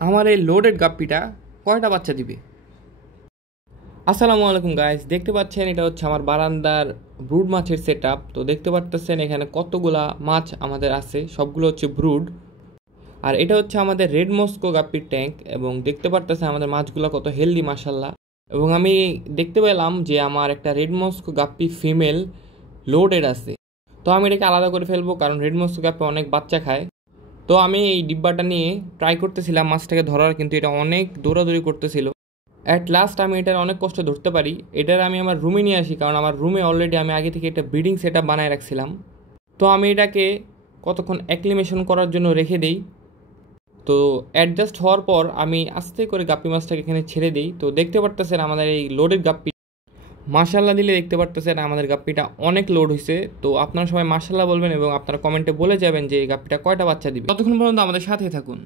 আমার এই লোডেড গাপ্পিটা কয়টা বাচ্চা দিবে। আসসালামু আলাইকুম গাইস, দেখতে পাচ্ছেন এটা হচ্ছে আমার বারান্দার ব্রুড মাছের সেট আপ। তো দেখতে পাচ্ছেন এখানে কতগুলা মাছ আমাদের আছে, সবগুলো হচ্ছে ব্রুড। আর এটা হচ্ছে আমাদের রেড মস্কো গাপ্পির ট্যাঙ্ক, এবং দেখতে পাচ্ছেন আমাদের মাছগুলো কত হেলদি মাশাল্লাহ। এবং আমি দেখতে পেলাম যে আমার একটা রেড মস্কো গাপ্পি ফিমেল লোডেড আছে। তো আমি এটাকে আলাদা করে ফেলবো, কারণ রেড মস্কো গাপ্পি অনেক বাচ্চা খায়। তো আমি এই ডিব্বাটা নিয়ে ট্রাই করতেছিলাম মাছটাকে ধরার, কিন্তু এটা অনেক দৌড়াদৌড়ি করতেছিল। অ্যাট লাস্ট আমি এটার অনেক কষ্ট ধরতে পারি। এটার আমি আমার রুমে নিয়ে আসি, কারণ আমার রুমে অলরেডি আমি আগে থেকে একটা ব্রিডিং সেট আপ বানায় রাখছিলাম। তো আমি এটাকে কতক্ষণ অ্যাক্লিমেশন করার জন্য রেখে দিই। তো অ্যাডজাস্ট হওয়ার পর আমি আস্তে করে গাপ্পি মাছটাকে এখানে ছেড়ে দিই। তো দেখতে পারতেছেন আমাদের এই লোডেড গাপ্পি, মাশাল্লাহ দিলে দেখতে পারতেছেন আমাদের গাপ্পিটা অনেক লোড হয়েছে। তো আপনারা সবাই মাশাল্লাহ বলবেন এবং আপনারা কমেন্টে বলে যাবেন যে এই গাপ্পিটা কয়টা বাচ্চা দিবে। ততক্ষণ পর্যন্ত আমাদের সাথে থাকুন।